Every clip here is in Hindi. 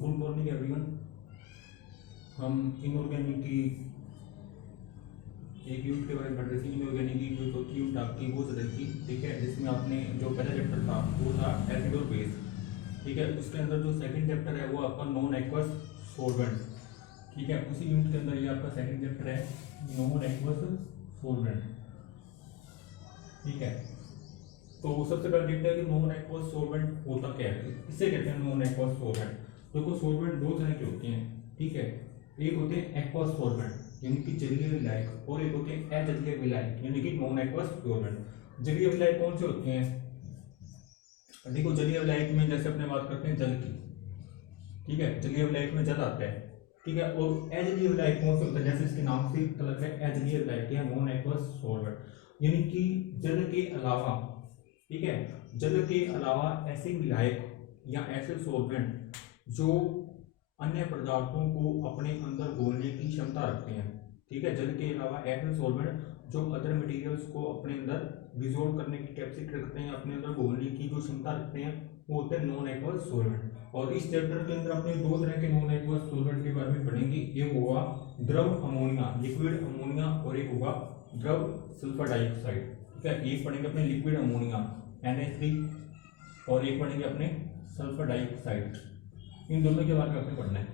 Good morning everyone. हम इनऑर्गेनिक की एक यूनिट के बारे में पढ़ रहे थे। इनऑर्गेनिक की जो चौथी यूनिट आपकी वो चल रही थी, ठीक है, जिसमें आपने जो पहला चैप्टर था वो था एसिड और बेस, ठीक है। उसके अंदर जो सेकंड चैप्टर है वो आपका नॉन एक्वस सॉल्वेंट, ठीक है। उसी यूनिट के अंदर ये आपका सेकंड चैप्टर है नॉन एक्वस सॉल्वेंट, ठीक है। तो सबसे पहले देखते हैं कि नॉन एक्वस सॉल्वेंट होता क्या है, किसे कहते हैं नॉन एक्वस सॉल्वेंट। देखो सॉल्वेंट दो तरह के होते हैं, ठीक है। एक होते हैं एक्वस सॉल्वेंट यानी कि जलीय विलायक, और एक होते हैं अजलीय विलायक यानी कि नॉन एक्वस सॉल्वेंट। जलीय विलायक कौन से होते हैं? देखो जलीय विलायक में जैसे अपने बात करते हैं जल की, ठीक है, जलीय विलायक में जल आता है, ठीक है। और अजलीय विलायक कौन से होता है? जैसे इसके नाम से पता लगता है अजलीय विलायक या नॉन एक्वस सॉल्वेंट यानी कि जल के अलावा, ठीक है, जल के अलावा ऐसे विलायक या ऐसे सॉल्वेंट जो अन्य पदार्थों को अपने अंदर घोलने की क्षमता रखते हैं, ठीक है। जल के अलावा ऐसे सॉल्वेंट जो अदर मटेरियल्स को अपने अंदर डिसॉल्व करने की कैपेसिटी रखते हैं, अपने अंदर घोलने की जो क्षमता रखते हैं, वो होते हैं नॉन एक्वस सॉल्वेंट। और इस चैप्टर के अंदर अपने दो तरह के नॉन एक्वस सॉल्वेंट के बारे में पढ़ेंगे। एक होगा द्रव अमोनिया, लिक्विड अमोनिया, और एक होगा द्रव सल्फर डाइऑक्साइड, ठीक है। एक पढ़ेंगे अपने लिक्विड अमोनिया NH3 और एक पढ़ेंगे अपने सल्फर डाइऑक्साइड। इन दोनों के बारे में अपने पढ़ना है,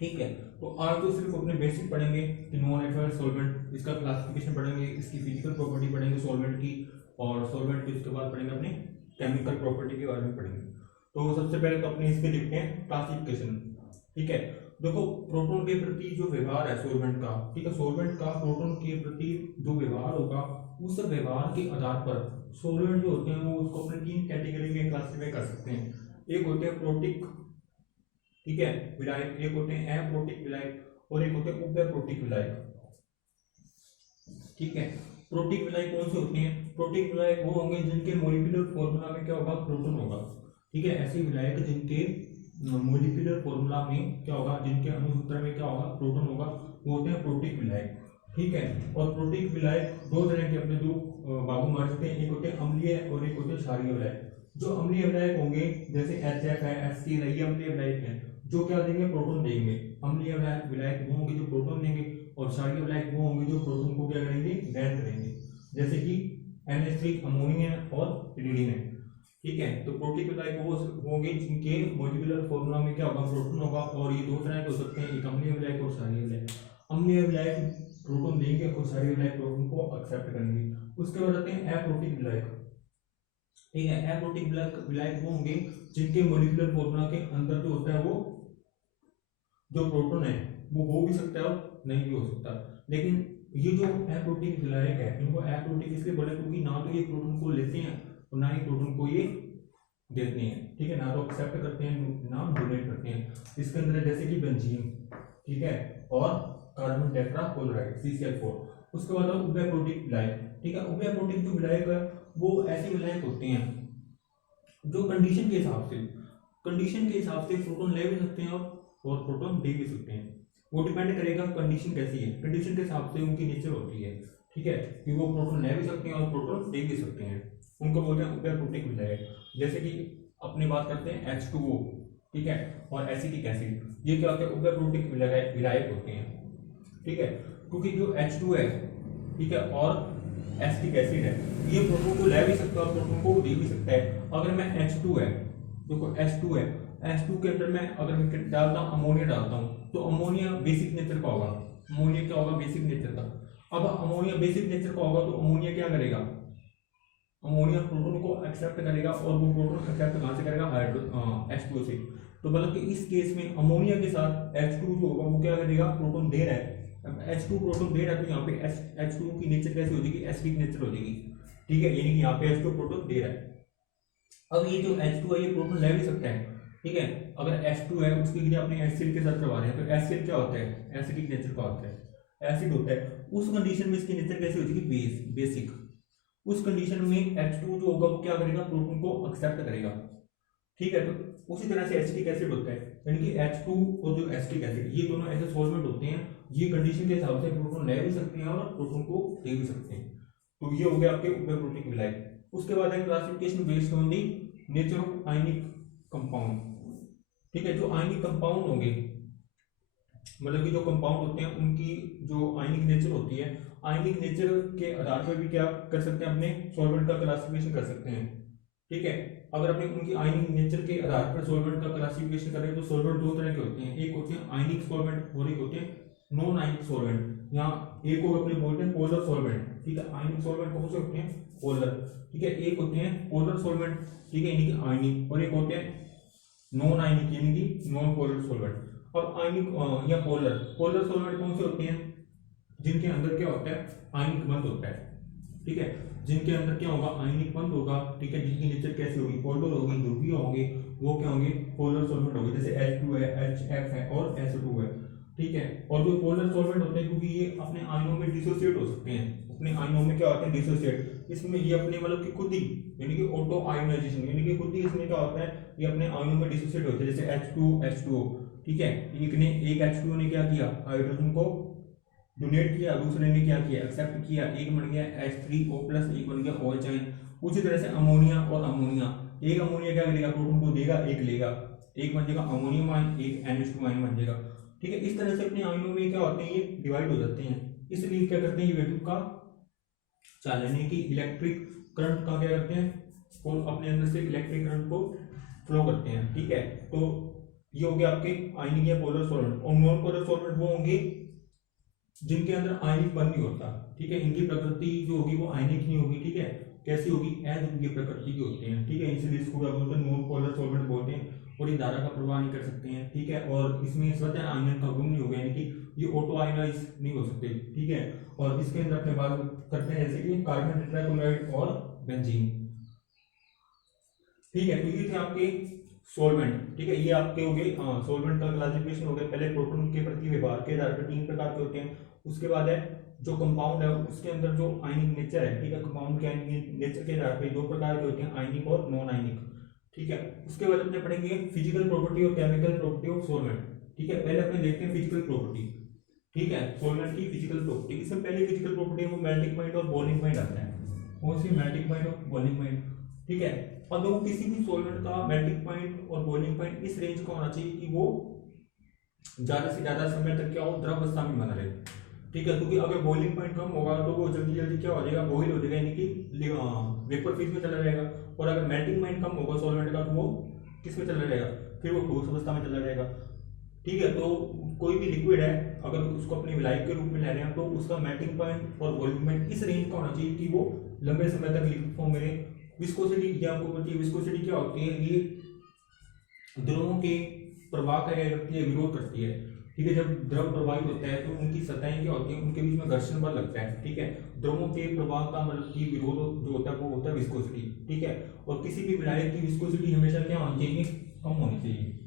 ठीक है। तो आज तो सिर्फ अपने बेसिक पढ़ेंगे कि नॉन एक्वस सॉल्वेंट, इसका क्लासिफिकेशन पढ़ेंगे, इसकी फिजिकल प्रॉपर्टी पढ़ेंगे सॉल्वेंट की, और सॉल्वेंट की उसके बाद पढ़ेंगे अपने केमिकल प्रॉपर्टी के बारे में पढ़ेंगे। तो सबसे पहले तो अपने इसके देखते हैं क्लासिफिकेशन, ठीक है। देखो प्रोटॉन के प्रति जो व्यवहार है सॉल्वेंट का, ठीक है, सॉल्वेंट का प्रोटॉन के प्रति जो व्यवहार होगा उस व्यवहार के आधार पर सॉल्वेंट जो होते हैं वो उसको अपने तीन कैटेगरी में क्लासिफाई कर सकते हैं। एक होते हैं प्रोटिक, ठीक है, विलायक, एक होते हैं अप्रोटिक विलायक, और एक होते हैं उभयप्रोटिक विलायक, ठीक है। प्रोटिक विलायक कौन से होते हैं? प्रोटिक विलायक वो होंगे जिनके मॉलिक्यूलर फॉर्मूला में क्या होगा? प्रोटॉन होगा, ठीक है। ऐसे विलायक जिनके मॉलिक्यूलर फॉर्मूला में क्या होगा, जिनके अणुसूत्र में क्या होगा? प्रोटॉन होगा, वो होते हैं प्रोटिक विलायक, ठीक है। और प्रोटिक विलायक दो तरह के अपने दो भागों में बांट सकते हैं, एक होते हैं अम्लीय और एक होते हैं क्षारीय विलायक। जो अम्लीय विलायक होंगे जैसे HF है, HCl है, ये अम्लीय विलायक है जो क्या देंगे? प्रोटॉन देंगे। अम्लीय विलायक वो होंगे जो प्रोटॉन देंगे, और क्षारीय विलायक वो होंगे जो प्रोटॉन को क्या करेंगे? बैन करेंगे, जैसे कि NH3 अमोनिया और पिरीडीन है, ठीक है। तो प्रोटिक विलायक वो होंगे जिनके मॉलिक्यूलर फॉर्मूला में क्या होगा? प्रोटॉन होगा, और ये दो तरह के हो सकते हैं, एक अम्लीय विलायक और क्षारीय विलायक। अम्लीय विलायक प्रोटॉन देंगे और क्षारीय विलायक प्रोटॉन को एक्सेप्ट करेंगे। उसके बाद आते हैं अप्रोटिक विलायक, ठीक है। अप्रोटिक विलायक वो होंगे जिनके मॉलिक्यूलर फॉर्मूला के अंदर जो होता है वो जो प्रोटॉन है वो हो भी सकता है और नहीं भी हो सकता। लेकिन ये जो अप्रोटिक विलायक है इनको अप्रोटिक इसलिए बोले क्योंकि ना तो ये प्रोटॉन को लेते हैं और ना ही प्रोटॉन को ये देते हैं, ठीक है। ना तो एक्सेप्ट करते हैं ना डोनेट करते हैं। इसके अंदर जैसे कि बेंजीन, ठीक है, और कार्बन टेट्राक्लोराइड CCl4। उसके बाद उभयप्रोटिक विलायक, ठीक है। उभयप्रोटिक जो विलायक है वो ऐसे विलायक होते हैं जो कंडीशन के हिसाब से प्रोटॉन ले भी सकते हैं और प्रोटॉन दे भी सकते हैं। वो डिपेंड करेगा कंडीशन कैसी है, कंडीशन के हिसाब से उनकी नेचर होती है, ठीक है, कि वो प्रोटॉन ले भी सकते हैं और प्रोटॉन दे भी सकते हैं। उनको बोलते हैं उभयप्रोटिक विलायक। जैसे कि अपनी बात करते हैं H2O, ठीक है, और एसिटिक एसिड, ये क्या होते हैं? उभयप्रोटिक विलायक होते हैं, ठीक है। क्योंकि जो H2 है, ठीक है, और एसिटिक एसिड है, ये प्रोटॉन को ले भी सकता है और प्रोटॉन को दे भी सकता है। अगर मैं H2 है, देखो H2 है, H2 के अंदर मैं अगर मैं डालता हूँ अमोनिया डालता हूँ तो अमोनिया बेसिक नेचर का होगा। अमोनिया क्या होगा? बेसिक नेचर का। अब अमोनिया बेसिक नेचर का होगा तो अमोनिया क्या करेगा? अमोनिया प्रोटॉन को एक्सेप्ट करेगा, और वो प्रोटॉन एक्सेप्ट कहाँ से करेगा? H2O से। तो मतलब कि इस केस में अमोनिया के साथ H2 जो होगा वो क्या करेगा? प्रोटॉन दे रहा है। अब H2 प्रोटॉन दे रहा है तो यहाँ पे H2 की नेचर कैसी हो जाएगी? एसिडिक नेचर हो जाएगी, ठीक है, यानी कि यहाँ पे H2 प्रोटॉन दे रहा है। अब ये जो H2 है ये प्रोटॉन ले भी सकता है, ठीक है। अगर H2 है उसकी क्रिया अपने एसिड के साथ करवा रहे हैं तो एसिड क्या होता है? एसिडिक नेचर का होता है, एसिड होता है। उस कंडीशन में इसकी नेचर कैसे हो जाएगी? बेसिक। उस कंडीशन में H2 जो होगा वो क्या करेगा? प्रोटॉन को एक्सेप्ट करेगा, ठीक है। तो उसी तरह से एसिटिक एसिड होता है, यानी कि H2 और जो एसिटिक एसिड ये दोनों ऐसे सॉल्वेंट होते हैं, ये कंडीशन के हिसाब से प्रोटॉन ले भी सकते हैं और प्रोटॉन को दे भी सकते हैं। तो ये हो गया आपके उभयप्रोटिक विलायक। उसके बाद है classification based on the nature of ionic compound, ठीक है। जो आयनिक कंपाउंड होंगे, मतलब कि जो कंपाउंड होते हैं उनकी जो आयनिक नेचर होती है, आयनिक नेचर के आधार पर भी क्या कर सकते हैं, अपने सॉल्वेंट का क्लासिफिकेशन कर सकते हैं। ठीक है। अगर अपने उनकी आयनिक नेचर के आधार पर सॉल्वेंट का क्लासिफिकेशन करें तो सॉल्वेंट दो तरह के होते हैं, एक होते हैं आयनिक सॉल्वेंट और एक होते हैं नॉन आयनिक सॉल्वेंट। यहाँ एक को अपने बोलते हैं पोलर सॉल्वेंट। ठीक है। आयनिक सॉल्वेंट कौन से होते हैं, पोलर। ठीक है। एक होते हैं पोलर सॉल्वेंट, ठीक है, यानी कि आयनिक, और एक होते हैं नॉन आयनिक यानी कि नॉन पोलर सॉल्वेंट। अब आयनिक या पोलर पोलर सॉल्वेंट कौन से होते हैं, जिनके अंदर क्या होता है, आयनिक बंध होता है। ठीक है। जिनके अंदर क्या होगा, आयनिक बंध होगा। ठीक है। जिनकी नेचर कैसी होगी, पोलर होगी, ध्रुवीय होंगे, वो क्या होंगे, पोलर सॉल्वेंट होंगे। जैसे H2 है, HF है और SO2 है। ठीक है। और जो पोलर सॉल्वेंट होते हैं, क्योंकि ये अपने आयनों में डिसोसिएट हो सकते हैं, अपने आयनों में क्या होते हैं, डिसोसिएट। इसमें ये अपने मतलब कि खुद ही यानी कि ऑटो आयोनाइजेशन यानी कि खुद ही इसमें क्या होता है, ये अपने आयनों में डिसोसिएट होते हैं। जैसे H2H2O। ठीक है। एक H2O ने क्या किया, हाइड्रोजन को डोनेट किया, दूसरे ने क्या किया, एक्सेप्ट किया, एक बन गया H3O प्लस, एक बन गया OH आयन। उसी तरह से अमोनिया और अमोनिया, एक अमोनिया क्या करेगा, प्रोटॉन को देगा, एक लेगा, एक बन जाएगा अमोनियम आयन, एक NH2 आयन बन जाएगा। ठीक है। इस तरह से अपने आयनों में क्या होते हैं, ये डिवाइड हो जाते हैं। इसलिए क्या करते हैं, ये वैक्यूम का चालन है कि इलेक्ट्रिक करंट का क्या करते हैं, और अपने अंदर से इलेक्ट्रिक करंट को फ्लो करते हैं। ठीक है। तो ये हो गया आपके आयनिक या पोलर सॉल्वेंट। और नॉन पोलर सॉल्वेंट वो होंगे जिनके अंदर आयनिक बंध नहीं होता। ठीक है। इनकी प्रकृति जो होगी वो आयनिक नहीं होगी। ठीक है। कैसी होगी, अध्रुवीय प्रकृति की होते हैं। ठीक है। इसलिए इसको क्या बोलते हैं, नॉन पोलर सॉल्वेंट बोलते हैं। और ये धारा का प्रवाह नहीं कर सकते हैं। ठीक है। और इसमें स्वतः आयन का गुण नहीं होगा, यानी कि ये ऑटो आयनाइज नहीं हो सकते। ठीक है। और इसके अंदर अपने बात करते हैं जैसे कि कार्बन टेट्राक्लोराइड और बेंजीन। ठीक है। तो ये थे आपके सॉल्वेंट। ठीक है। ये आपके हो गए सॉल्वेंट का क्लासिफिकेशन हो गया। पहले प्रोटॉन के प्रति व्यवहार के आधार पर तीन प्रकार के होते हैं। उसके बाद है जो कंपाउंड है उसके अंदर जो आयनिक नेचर है। ठीक है। कंपाउंड के आयनिक नेचर के आधार पर दो प्रकार के होते हैं, आयनिक और नॉन आयनिक। ठीक है। उसके बाद अपने पढ़ेंगे फिजिकल प्रॉपर्टी और केमिकल प्रॉपर्टी ऑफ सॉल्वेंट। ठीक है। पहले अपने देखते हैं फिजिकल प्रॉपर्टी। ठीक है। सॉल्वेंट की फिजिकल प्रॉपर्टी, इसमें पहले फिजिकल प्रॉपर्टी वो मेल्टिंग पॉइंट और बॉइलिंग पॉइंट आता है। कौन सी, मेल्टिंग पॉइंट और बॉइलिंग पॉइंट। ठीक है। और देखो किसी भी सॉल्वेंट का मेल्टिंग पॉइंट और बॉइलिंग पॉइंट इस रेंज का होना चाहिए कि वो ज्यादा से ज्यादा समय तक क्या हो, द्रव अवस्था में बना रहे। ठीक है। क्योंकि अगर बॉइलिंग पॉइंट कम होगा तो वो जल्दी जल्दी क्या हो जाएगा, बॉइल हो जाएगा, यानी कि वेपर फेज में चला जाएगा। और अगर मेल्टिंग पॉइंट कम होगा सॉल्वेंट का तो वो किस में चला जाएगा, फिर वो ठोस अवस्था में चला जाएगा। ठीक है। तो कोई भी लिक्विड है अगर उसको अपने विलायक के रूप में ले रहे हैं तो उसका मेल्टिंग पॉइंट और बॉइलिंग पॉइंट इस रेंज का होना चाहिए कि वो लंबे समय तक लिक्विड फॉर्म में रहे। विस्कोसिटी, ये आपको पता है विस्कोसिटी क्या होती है, ये द्रवों के प्रवाह का क्या करती है, विरोध करती है। ठीक है। जब द्रव प्रवाहित होता है तो उनकी सतहें क्या होती है, उनके बीच में घर्षण बल लगता है। ठीक है। द्रवों के प्रवाह का मतलब कि विरोध जो होता है वो होता है विस्कोसिटी। ठीक है। और किसी भी विलायक की विस्कोसिटी हमेशा क्या होनी चाहिए, कम होनी चाहिए।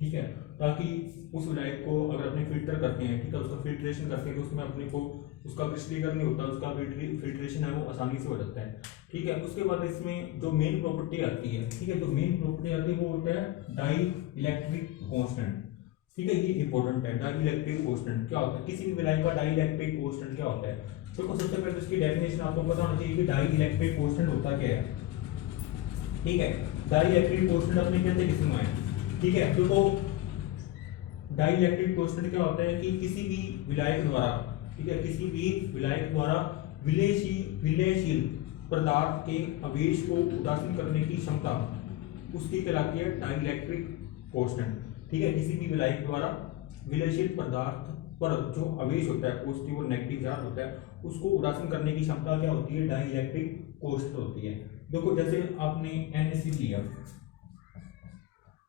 ठीक है। ताकि उस विलायक को अगर अपने फिल्टर करते हैं, ठीक है, उसका फिल्ट्रेशन करते हैं तो उसमें अपने को उसका क्रिस्टलीकरण नहीं होता, उसका फिल्ट्रेशन है वो आसानी से हो जाता है। ठीक है। उसके बाद इसमें जो मेन प्रॉपर्टी आती है, ठीक है, जो मेन प्रॉपर्टी आती है वो होता है डाई इलेक्ट्रिक कांस्टेंट। ठीक है। ये इंपॉर्टेंट है, डाई इलेक्ट्रिक कांस्टेंट क्या होता है, किसी भी विलायक का डाई इलेक्ट्रिक कांस्टेंट क्या होता है। देखो सबसे पहले तो इसकी डेफिनेशन आपको पता होना चाहिए कि डाई इलेक्ट्रिक कांस्टेंट होता क्या है। ठीक है। डाई इलेक्ट्रिक कांस्टेंट अपने कहते हैं किस्म है। ठीक है। देखो डाई इलेक्ट्रिक कांस्टेंट क्या होता है कि किसी भी विलायक द्वारा, ठीक है, किसी भी विलायक द्वारा विलयशील पदार्थ के आवेश को उदासीन करने की क्षमता उसकी कहलाती है डाई इलेक्ट्रिक कांस्टेंट। ठीक है। किसी भी विलायक द्वारा विलयशील पदार्थ पर जो आवेश होता है पॉजिटिव और नेगेटिव चार्ज होता है उसको उदासीन करने की क्षमता क्या होती है, डाई इलेक्ट्रिक कांस्टेंट होती है। देखो जैसे आपने NaCl लिया,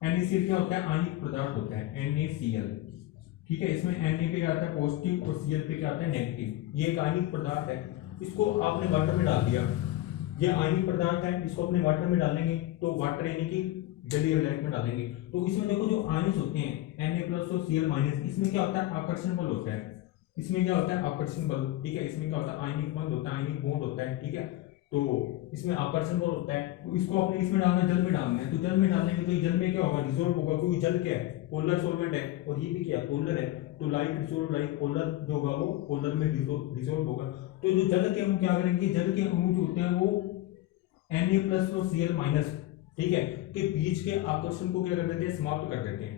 NaCl क्या होता है, आयनिक पदार्थ होता है NaCl। ठीक है। इसमें Na पे क्या आता है पॉजिटिव और Cl पे क्या आता है नेगेटिव। ये एक आयनिक पदार्थ है, इसको आपने वाटर में डाल दिया, ये आयनिक पदार्थ है, इसको अपने वाटर में डालेंगे तो वाटर यानी कि जलीय विलायक में डालेंगे तो इसमें देखो जो आयनिस होते हैं Na प्लस और Cl माइनस, इसमें क्या होता है आकर्षण बल होता है। इसमें क्या होता है आकर्षण बल। ठीक है। इसमें क्या होता है आयनिक बंध होता है, आयनिक बॉन्ड होता है। ठीक है। तो इसमें आकर्षण बल होता है, तो इसको आपने इसमें डालना है, जल में डालना है, तो जल में डालने के तो ये जल में क्या होगा, डिसॉल्व होगा, क्योंकि जल क्या है, पोलर सॉल्वेंट है और ये भी क्या पोलर है। तो लाइक डिसॉल्व लाइक पोलर जो होगा वो पोलर में डिसॉल्व होगा। तो जो जल के अणु क्या करेंगे, जल के अणु जो होते हैं वो Na प्लस और Cl माइनस, ठीक है, कि बीच के आकर्षण को क्या कर देते हैं, समाप्त कर देते हैं।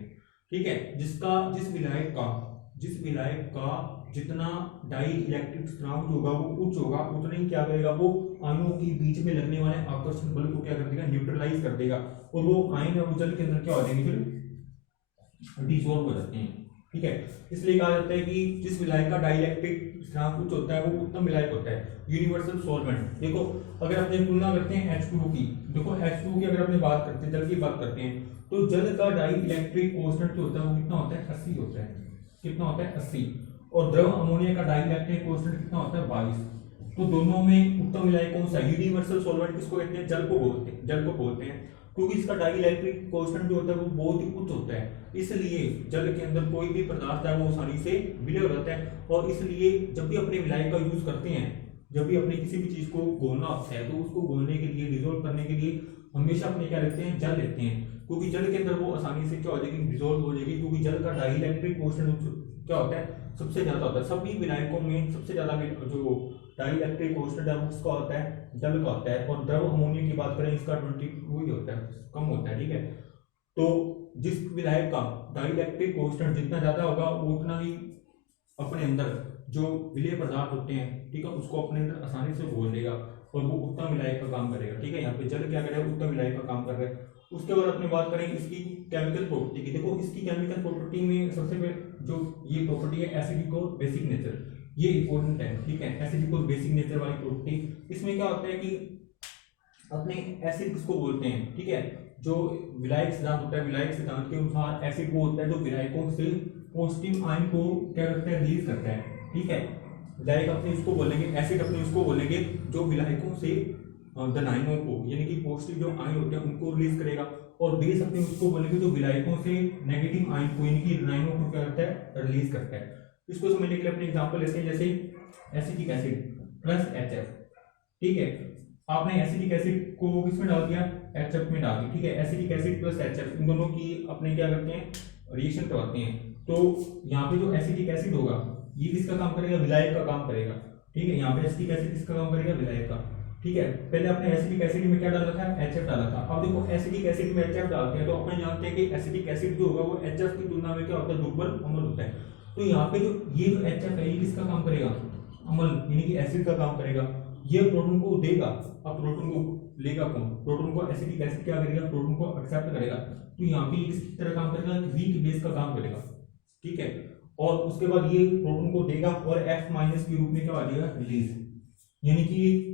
ठीक है, जिस विलायक का जितना डाई इलेक्ट्रिक स्थिरांक होगा वो उच्च होगा, उतना ही क्या करेगा, वो आयनों के बीच में लगने वाले आकर्षण बल को क्या कर देगा, न्यूट्रलाइज कर देगा, और वो आयन और जल के अंदर क्या हो जाएंगे, फिर डिसॉल्व हो जाते हैं। ठीक है, इसलिए कहा जाता है कि जिस विलायक का डाई इलेक्ट्रिक स्थिरांक उच्च होता है वो उत्तम विलायक होता है, यूनिवर्सल सॉल्वेंट। देखो अगर अपने तुलना करते हैं H2O की, देखो H2O की अगर अपने बात करते हैं, जल की बात करते हैं, तो जल का डाई इलेक्ट्रिक कांस्टेंट जो होता है वो कितना होता है, 80 होता है। कितना होता है, 80। और द्रव अमोनिया का डाई इलेक्ट्रिक कांस्टेंट कितना होता है, 22। तो दोनों में उत्तम विलायक कौन सा, यूनिवर्सल सॉल्वेंट किसको कहते हैं, जल को बोलते हैं, क्योंकि इसका डाई इलेक्ट्रिक कांस्टेंट जो होता है वो बहुत ही उच्च होता है, इसलिए जल के अंदर कोई भी पदार्थ है वो आसानी से विलय हो जाता है। और इसलिए जब भी अपने विलायक का यूज करते हैं, जब भी अपने किसी भी चीज को घोलना होता है, तो उसको घोलने के लिए, डिसॉल्व करने के लिए हमेशा अपने क्या लेते हैं, जल लेते हैं, क्योंकि जल के अंदर वो आसानी से क्या हो जाएगी, डिसॉल्व हो जाएगी, क्योंकि जल का डाई इलेक्ट्रिक कांस्टेंट क्या होता है, सबसे ज्यादा होता है। सभी विलायकों में सबसे ज्यादा जो डाई इलेक्ट्रिक कांस्टेंट है उसका होता है, जल का होता है। और द्रव अमोनिया की बात करें, इसका 22 ही होता है, कम होता है। ठीक है, तो जिस विलायक का डाई इलेक्ट्रिक कांस्टेंट जितना ज्यादा होगा वो उतना ही अपने अंदर जो विलेय पदार्थ होते हैं, ठीक है, उसको अपने अंदर आसानी से घोल लेगा और वो उत्तम विलायक का काम करेगा। ठीक है, यहाँ पे जल क्या करेगा, उत्तम विलायक का काम कर रहा है। उसके बाद अपने बात करें इसकी केमिकल प्रॉपर्टी की। देखो इसकी केमिकल प्रॉपर्टी में सबसे पहले जो ये प्रॉपर्टी है एसिडिक और बेसिक नेचर, ये इंपॉर्टेंट है। ठीक है, एसिडिक और बेसिक नेचर वाली प्रॉपर्टी, इसमें क्या होता है कि अपने एसिड किसको बोलते हैं, ठीक है, जो विलायक सिद्धांत होता है, विलायक सिद्धांत के अनुसार एसिड वो होता है जो विलायकों से पॉजिटिव आयन को क्या करता है, रिलीज करता है। ठीक है, विलायक अपने उसको बोलेंगे, एसिड अपने उसको बोलेंगे जो विलायकों से धनायनों को, यानी कि पॉजिटिव जो आयन होते हैं उनको रिलीज करेगा, और बेस अपने उसको बोलेंगे जो विलायकों से नेगेटिव आयन को, यानी कि ऋणायनों को क्या करता है, रिलीज करता है। इसको समझने के लिए अपने एग्जांपल लेते हैं, जैसे एसिटिक एसिड प्लस HF। ठीक है, आपने एसिटिक एसिड को किसमें डाल दिया, HF में डाल दिया। ठीक है, एसिटिक एसिड प्लस HF इन दोनों की अपने क्या करते हैं, रिएक्शन करवाते हैं। तो यहाँ पे जो एसिटिक एसिड होगा ये किसका काम करेगा, विलायक का काम करेगा। ठीक है, यहाँ पे एसिटिक एसिड किसका काम करेगा, विलायक का। ठीक है, पहले आपने एसिटिक एसिड में क्या डाला था, HF डाला था। अब देखो एसिटिक एसिड में HF डालते हैं तो अपन जानते हैं कि एसिटिक एसिड जो होगा वो HF की तुलना में क्या होता है, दुर्बल अम्ल होता है। तो यहाँ पे जो ये जो HF है ये किसका काम करेगा, अम्ल यानी कि एसिड का काम करेगा। ये प्रोटॉन को देगा, अब प्रोटॉन को लेगा कौन, प्रोटॉन को एसिटिक एसिड क्या करेगा, प्रोटॉन को एक्सेप्ट करेगा। तो यहाँ पे किसकी तरह काम करेगा, वीक बेस का काम करेगा। ठीक है, और उसके बाद ये प्रोटॉन को देगा और F- के रूप में क्या आ जाएगा, रिलीज, यानी कि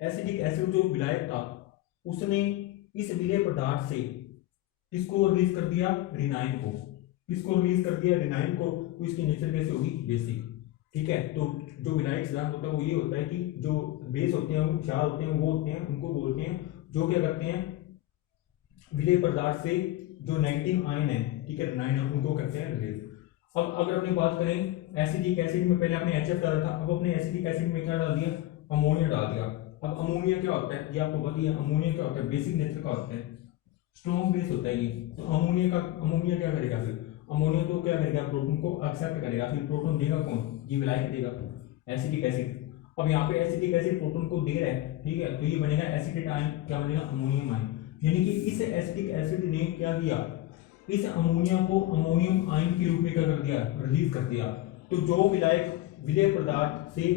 एसिटिक एसिड जो विलायक था उसने इस विलेय पदार्थ से किसको रिलीज कर दिया, रिनाइन को। किसको रिलीज कर दिया, रिनाइन को। तो इसकी नेचर कैसे होगी, बेसिक। ठीक है, तो जो विलायक सिद्धांत होता है वो ये होता है कि जो बेस होते हैं, वो क्षार होते हैं, वो होते हैं, उनको बोलते हैं जो क्या करते हैं, विलेय पदार्थ से जो नेगेटिव आयन है, ठीक है, रिनाइन है, उनको करते हैं रिलीज। अब अगर अपनी बात करें एसिटिक एसिड में, पहले आपने HF डाला था, अब अपने एसिटिक एसिड में क्या डाल दिया, अमोनिया डाल दिया। अब अमोनिया क्या होता है, ये आपको पता ही है, अमोनिया क्या होता है, बेसिक नेचर का होता है, स्ट्रॉन्ग बेस होता है ये। तो अमोनिया क्या करेगा, फिर अमोनिया तो क्या करेगा, प्रोटॉन को एक्सेप्ट करेगा। फिर प्रोटॉन देगा कौन, ये विलायक देगा, एसिटिक एसिड। अब यहाँ पे एसिटिक एसिड प्रोटॉन को दे रहा है, ठीक है, तो ये बनेगा एसिटेट आयन, क्या बनेगा, अमोनियम आयन। यानी कि इस एसिटिक एसिड ने क्या किया, इस अमोनिया को अमोनियम आयन के रूप में क्या कर दिया, रिलीज कर दिया। तो जो विलायक विलेय पदार्थ से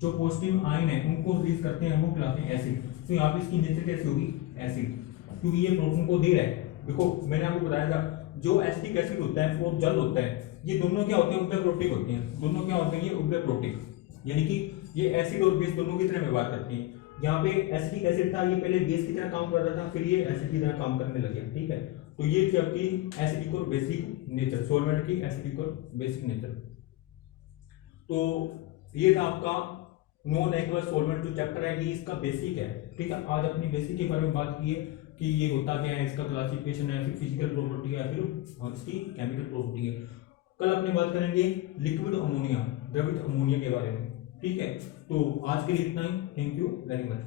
जो पॉजिटिव आयन है उनको रिलीज करते हैं वो कहलाते हैं एसिड। तो यहाँ पे इसकी नेचर कैसी होगी, एसिड, क्योंकि ये प्रोटॉन को दे रहा है। देखो मैंने आपको बताया था जो एसिटिक एसिड होता है वो जल होता है, ये दोनों क्या होते हैं, उभयप्रोटिक होते हैं। दोनों क्या होते हैं, ये उभयप्रोटिक, यानी कि ये एसिड और बेस दोनों की तरह व्यवहार करते हैं। यहाँ पे एसिटिक एसिड था, ये पहले बेस की तरह काम कर रहा था, फिर ये एसिड की तरह काम करने लगे। ठीक है, तो ये थी आपकी एसिडिक और बेसिक नेचर, सॉल्वेंट की एसिडिक और बेसिक नेचर। तो ये था आपका नॉन एक्वस सॉल्वेंट जो चैप्टर है, ये इसका बेसिक है। ठीक है, आज अपनी बेसिक के बारे में बात की है कि ये होता क्या है, इसका क्लासिफिकेशन है, फिर फिजिकल प्रॉपर्टी है, फिर इसकी केमिकल प्रॉपर्टी है। कल अपनी बात करेंगे लिक्विड अमोनिया, द्रवित अमोनिया के बारे में। ठीक है, तो आज के लिए इतना ही। Thank you very much.